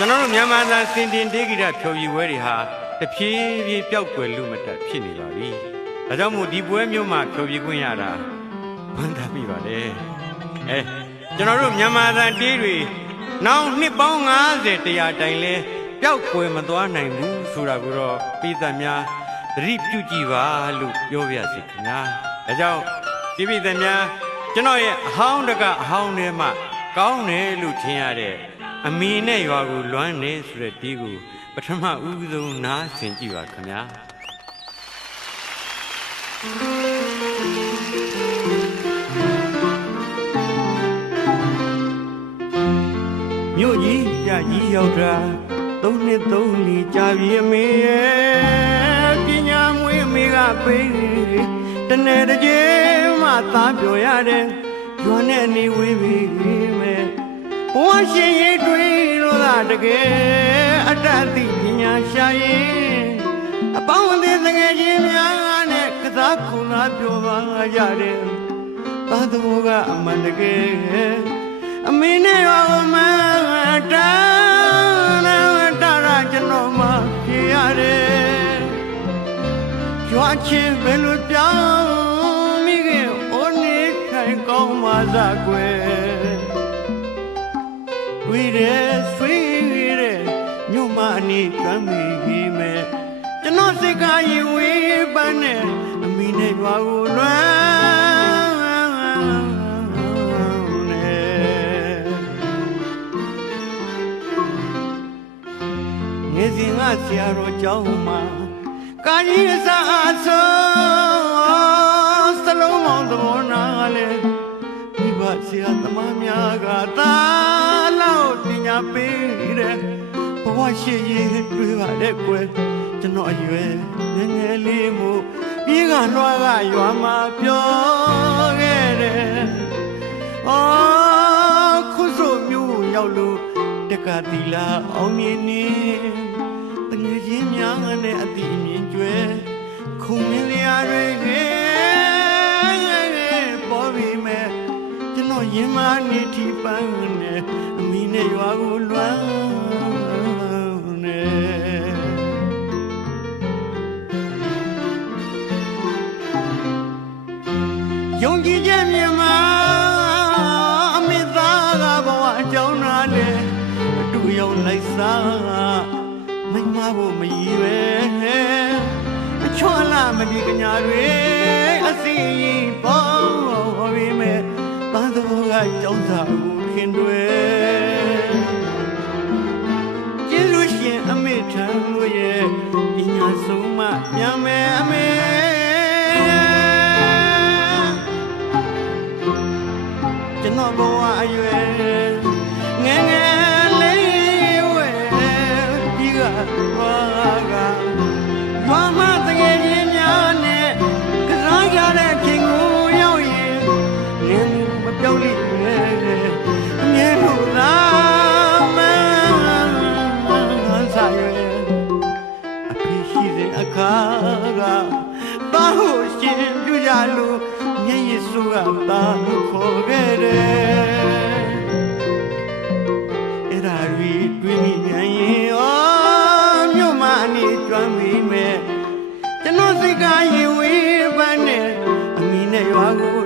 ကျွန်တော်တို့မြန်မာသားစင်တင်တေးဂီတဖြော်ပြပွဲတွေဟာတဖြည်းဖြည်းပျောက်ကွယ်လို့မတတ်ဖြစ်နေပါပြီ။ဒါကြောင့်မို့ဒီပွဲမျိုးမှာဖြော်ပြခွင့်ရတာဝမ်းသာမိပါတယ်။ကျွန်တော်တို့မြန်မာသားတေးတွေနောက်နှစ်ပေါင်း90တရားတိုင်လဲပျောက်ကွယ်မသွားနိုင်ဘူးဆိုတာကိုတော့ပြည်သက်များသတိပြုကြည့်ပါလို့ပြောပြစီခင်ဗျာ။ဒါကြောင့်ပြည်သက်များကျွန်တော်ရဲ့အဟောင်းတကအဟောင်းထဲမှာကောင်းတယ်လို့ထင်ရတဲ့အမီနဲ့ရွာကိုလွမ်းနေဆိုတဲ့ဒီကိုပထမဦးဆုံးနားဆင်ကြည့်ပါခင်ဗျာမြို့ကြီးကြကြီးရောက်တာ3 နှစ်3လီကြာပြီအမေရဲ့ပညာမွေးအမေကပေးတနေ့တစ်ချိန်မှသားပြောရတယ်ရွာနဲ့နေဝေးပြီမဲ့ဘဝရှင်ရည်တွေလို့သာတကယ်အတ္တသိပညာရှာရင်အပေါင်းအသင်းငယ်ချင်းများနဲ့ကစားခုနာပြောပါကြတယ်သာသမုကအမှန်တကယ်အမင်းနဲ့ရောမတာကျွန်တော်မှဖြေရတယ်ရွာချင်းဘယ်လိုပြောင်းမိခင်အိုးနေထိုင်ကောင်းမှသာကွယ်ဝီရဲဆွေးရဲညမအနီးကျွမ်းမိမဲ့ကျွန်တော်စိတ်ကရင်ဝေးပန်းနဲ့အမိနဲ့ရွာကိုလွမ်းငယ်စဉ်ကဆရာတော်ကျောင်းမှာကာကြီးအစားအဆုံးစလုံးမောင်သဘောနာလေမိဘဆရာသမားများကသာလောက်ပညာပေးတဲ့ဘဝရှိရင်တွေ့ပါတဲ့ကွယ်ကျွန်တော်အရွယ်ငယ်ငယ်လေးမို့ပြေးကလွှားကရွာမှာပြောခဲ့တယ်အော်ခုဆိုမျိုးရောက်လို့တက္ကသီလာအောင်မြင်နေတငယ်ချင်းများနဲ့အတိအမြင်ကျွဲခုံမင်းလျာတွေပေါ်ပြီးမဲ့ကျွန်တော်ရင်မနေထီပန်းနဲ့အမိနဲ့ရွာကိုလွမ်းနေယုံကြည်ချက်မြင်မှာအမိသားကဘဝအကြောင်းနာလေအတူရောက်လိုက်စားမိမဖို့မရည်ပဲအချွတ်လာမဒီကညာတွေအစီရင်ပေါ်ပြီးမဲ့တန်သူကကြောင်းစာကိုခင်တွေကျေးဇူးရှင်အမေထံလို့ရဲ့ပညာဆုံးမပြန်မယ်အမေကျွန်တော်ဘဝအရွယ်ငယ်ငယ်လေးဝဲဒီကဘွားကဘွားမတကယ်ချင်းများနဲ့ကစားကြတဲ့ခင်ကိုရောက်ရင်ငယ်မပြောက်လိမ့်မယ်အမြဲလို့လားမဆာရွယ်အဖေရှိတဲ့အခါကဘာလို့ရှင်ပြကြလို့မျက်ရည်စိုးကသာခေါ်ခဲ့တယ်အဲ့ဒါရီတွင်မိမြန်ရင်မြို့မအနေကျွမ်းမိမဲ့ကျွန်တော်စိတ်ကရင်ဝေးပန်းနဲ့အမိနဲ့ရွာကို